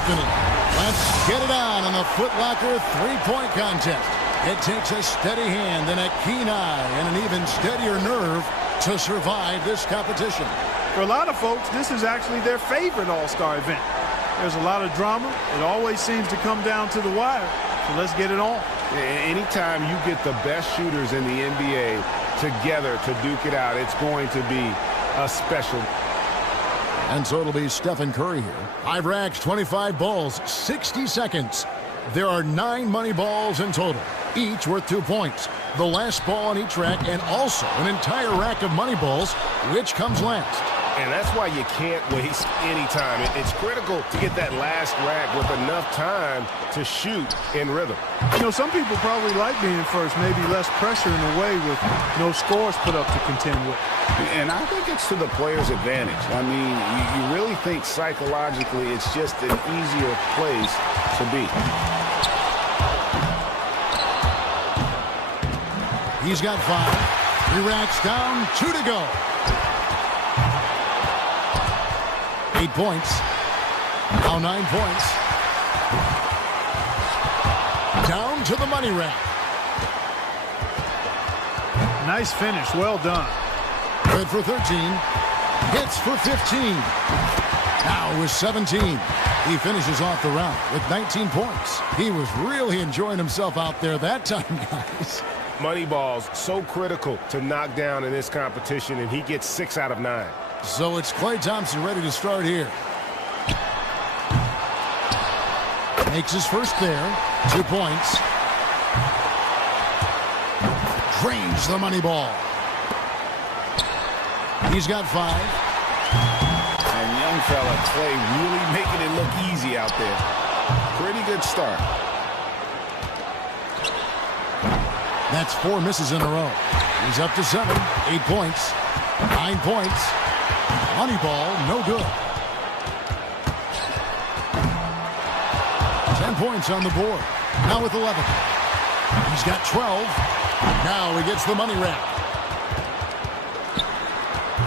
Anthony. Let's get it on in the Foot Locker three-point contest. It takes a steady hand and a keen eye and an even steadier nerve to survive this competition. For a lot of folks, this is actually their favorite All-Star event. There's a lot of drama. It always seems to come down to the wire. So let's get it on. Anytime you get the best shooters in the NBA together to duke it out, it's going to be a special. And so it'll be Stephen Curry here. 5 racks, 25 balls, 60 seconds. There are 9 money balls in total, each worth 2 points. The last ball on each rack and also an entire rack of money balls, which comes last. And that's why you can't waste any time. It's critical to get that last rack with enough time to shoot in rhythm. You know, some people probably like being first, maybe less pressure in a way with no scores put up to contend with. And I think it's to the player's advantage. I mean, you really think psychologically it's just an easier place to be. He's got 5. 3 racks down, 2 to go. 8 points. Now 9 points. Down to the money rack. Nice finish. Well done. Good for 13. Hits for 15. Now with 17. He finishes off the round with 19 points. He was really enjoying himself out there that time, guys. Money balls so critical to knock down in this competition, and he gets 6 out of 9. So it's Klay Thompson ready to start here. Makes his first there. 2 points. Drains the money ball. He's got 5. And young fella Klay really making it look easy out there. Pretty good start. That's 4 misses in a row. He's up to 7. 8 points. 9 points. Money ball, no good. 10 points on the board. Now with 11. He's got 12. Now he gets the money rack.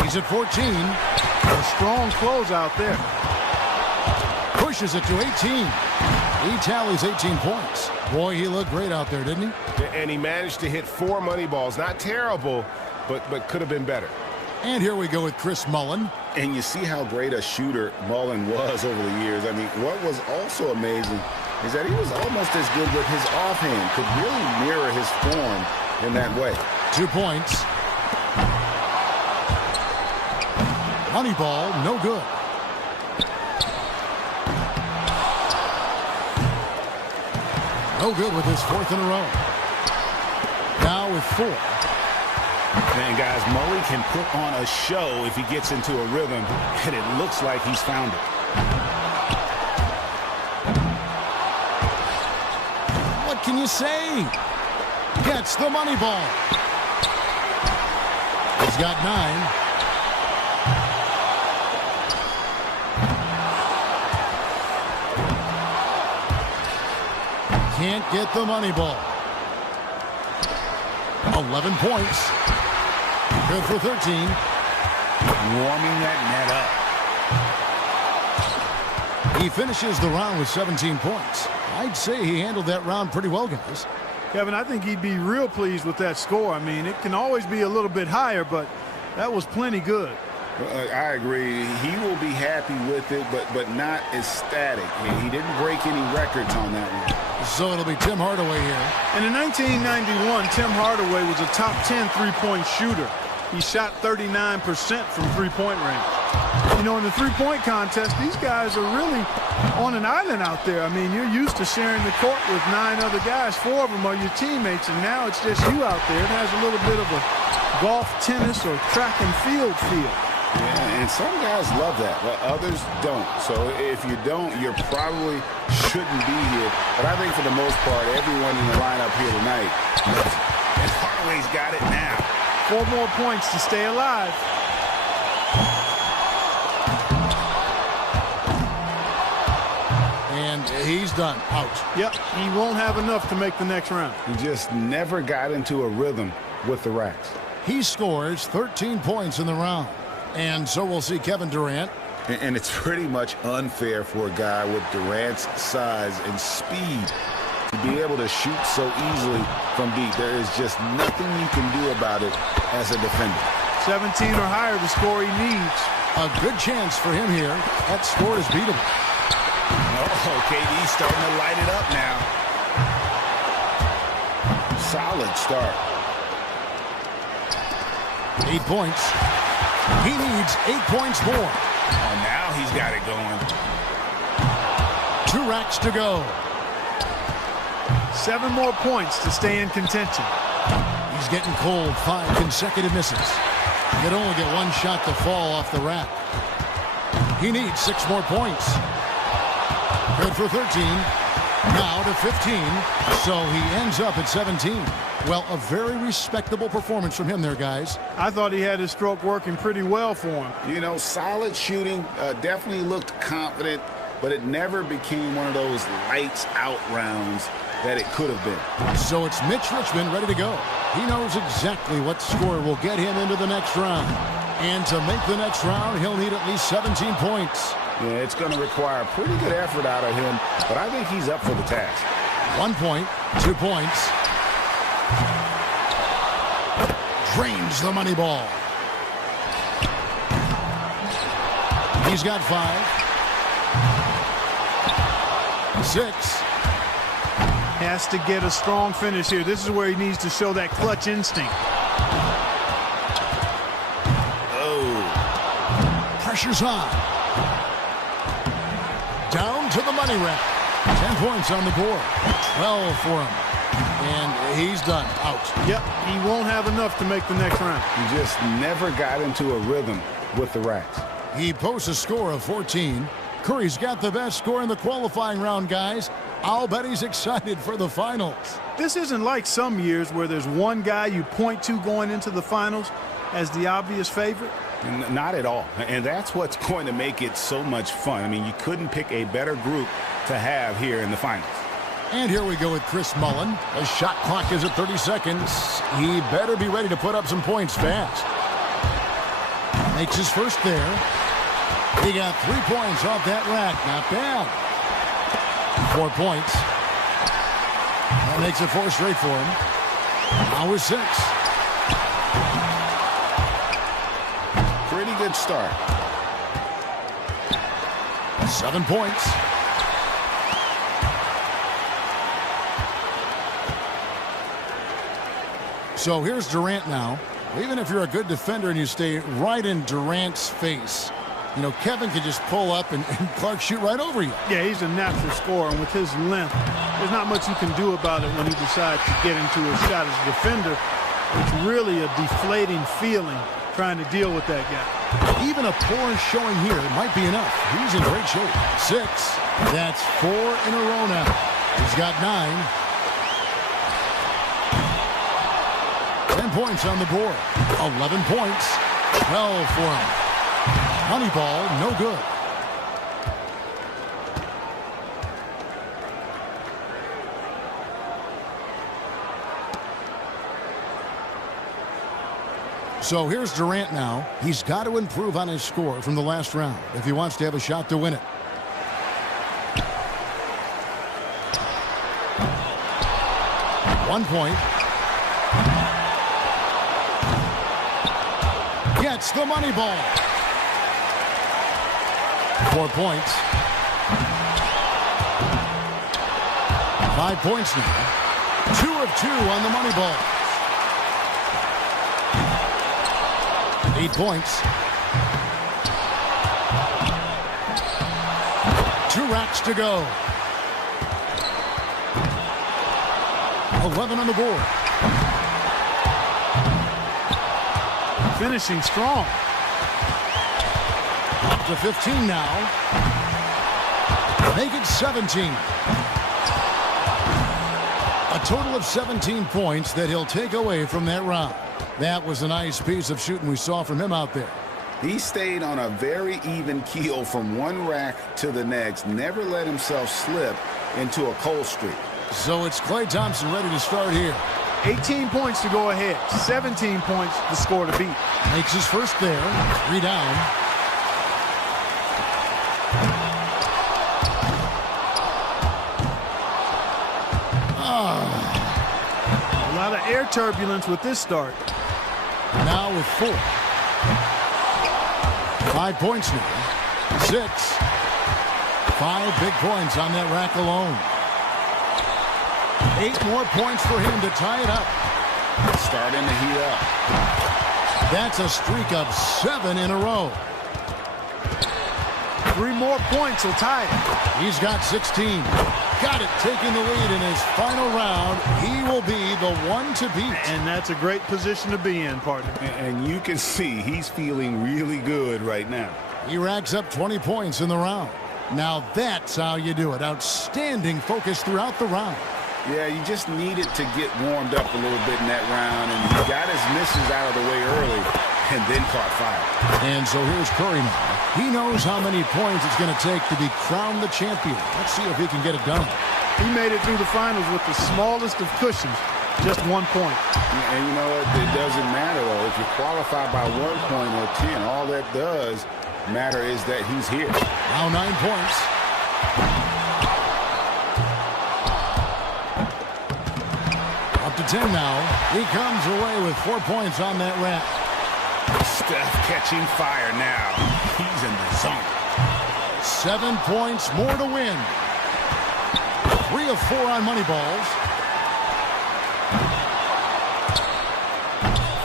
He's at 14. A strong close out there. Pushes it to 18. He tallies 18 points. Boy, he looked great out there, didn't he? And he managed to hit 4 money balls. Not terrible, but could have been better. And here we go with Chris Mullin. And you see how great a shooter Mullen was over the years. I mean, what was also amazing is that he was almost as good with his offhand. Could really mirror his form in that way. 2 points. Money ball, no good. No good with his 4th in a row. Now with 4. Man, guys, Mully can put on a show if he gets into a rhythm, and it looks like he's found it. What can you say? Gets the money ball. He's got 9. Can't get the money ball. 11 points. Good for 13. Warming that net up. He finishes the round with 17 points. I'd say he handled that round pretty well, guys. Kevin, I think he'd be real pleased with that score. I mean, it can always be a little bit higher, but that was plenty good. I agree. He will be happy with it, but not ecstatic. He didn't break any records on that one. So it'll be Tim Hardaway here. And in 1991, Tim Hardaway was a top 10 three-point shooter. He shot 39% from three-point range. You know, in the three-point contest, these guys are really on an island out there. I mean, you're used to sharing the court with 9 other guys. 4 of them are your teammates, and now it's just you out there. It has a little bit of a golf, tennis, or track and field feel. Yeah, and some guys love that, but others don't. So if you don't, you probably shouldn't be here. But I think for the most part, everyone in the lineup here tonight loves it. And Hardaway's got it now. 4 more points to stay alive. And he's done. Out. Yep, he won't have enough to make the next round. He just never got into a rhythm with the racks. He scores 13 points in the round. And so we'll see Kevin Durant And it's pretty much unfair for a guy with Durant's size and speed to be able to shoot so easily from deep. There is just nothing you can do about it as a defender. 17 or higher to score he needs. A good chance for him here. That score is beatable. Oh, KD's starting to light it up now. Solid start. 8 points. He needs 8 points more. Oh, now he's got it going. 2 racks to go. 7 more points to stay in contention. He's getting cold. 5 consecutive misses. He'd only get 1 shot to fall off the rack. He needs 6 more points. Good for 13. Now to 15. So he ends up at 17. Well, a very respectable performance from him there, guys. I thought he had his stroke working pretty well for him. You know, solid shooting, definitely looked confident, but it never became one of those lights out rounds that it could have been. So it's Mitch Richmond ready to go. He knows exactly what score will get him into the next round. And to make the next round, he'll need at least 17 points. Yeah, it's going to require a pretty good effort out of him, but I think he's up for the task. 1 point, 2 points. Drains the money ball. He's got 5. 6. Has to get a strong finish here. This is where he needs to show that clutch instinct. Oh. Pressure's on. Down to the money rack. 10 points on the board. 12 for him. And he's done. Out. Yep, he won't have enough to make the next round. He just never got into a rhythm with the racks. He posts a score of 14. Curry's got the best score in the qualifying round, guys. I'll bet he's excited for the finals. This isn't like some years where there's one guy you point to going into the finals as the obvious favorite. Not at all. And that's what's going to make it so much fun. I mean, you couldn't pick a better group to have here in the finals. And here we go with Chris Mullin. The shot clock is at 30 seconds. He better be ready to put up some points fast. Makes his first there. He got 3 points off that rack. Not bad. 4 points. That makes it 4 straight for him. Now with 6. Pretty good start. 7 points. So here's Durant now. Even if you're a good defender and you stay right in Durant's face, you know, Kevin can just pull up and Clark shoot right over you. Yeah, he's a natural scorer, and with his length, there's not much you can do about it when he decides to get into a shot as a defender. It's really a deflating feeling trying to deal with that guy. Even a poor showing here might be enough. He's in great shape. 6. That's 4 in a row now. He's got 9. 10 points on the board. 11 points. 12 for him. Money ball, no good. So here's Durant now. He's got to improve on his score from the last round if he wants to have a shot to win it. One point. Gets the money ball. 4 points. 5 points now. 2 of 2 on the money ball. 8 points. 2 racks to go. 11 on the board. Finishing strong. Up to 15 now. Make it 17. A total of 17 points that he'll take away from that round. That was a nice piece of shooting we saw from him out there. He stayed on a very even keel from one rack to the next, never let himself slip into a cold streak. So it's Klay Thompson ready to start here. 18 points to go ahead. 17 points the score to beat. Makes his first there. 3 down. air turbulence with this start. Now with 4. 5 points now. 6. 5 big points on that rack alone. 8 more points for him to tie it up. Starting to heat up. That's a streak of 7 in a row. 3 more points will tie it. He's got 16. Got it, taking the lead in his final round. He will be the one to beat. And that's a great position to be in, partner. And you can see he's feeling really good right now. He racks up 20 points in the round. Now that's how you do it. Outstanding focus throughout the round. Yeah, you just needed to get warmed up a little bit in that round, and he got his misses out of the way early and then caught fire. And so here's Curry now. He knows how many points it's going to take to be crowned the champion. Let's see if he can get it done. He made it through the finals with the smallest of cushions, just 1 point. And you know what? It doesn't matter, though. If you qualify by 1 point or 10, all that does matter is that he's here. Now 9 points. Up to 10 now. He comes away with 4 points on that rack. Steph catching fire now. He's in the zone. 7 points more to win. 3 of 4 on money balls.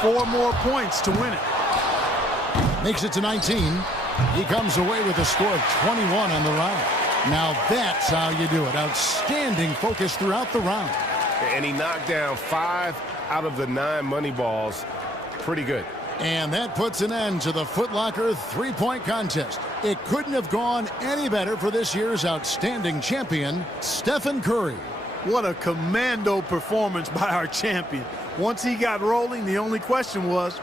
4 more points to win it. Makes it to 19. He comes away with a score of 21 on the round. Now that's how you do it. Outstanding focus throughout the round. And he knocked down 5 out of the 9 money balls. Pretty good. And that puts an end to the Foot Locker three-point contest. It couldn't have gone any better for this year's outstanding champion, Stephen Curry. What a commando performance by our champion. Once he got rolling, the only question was,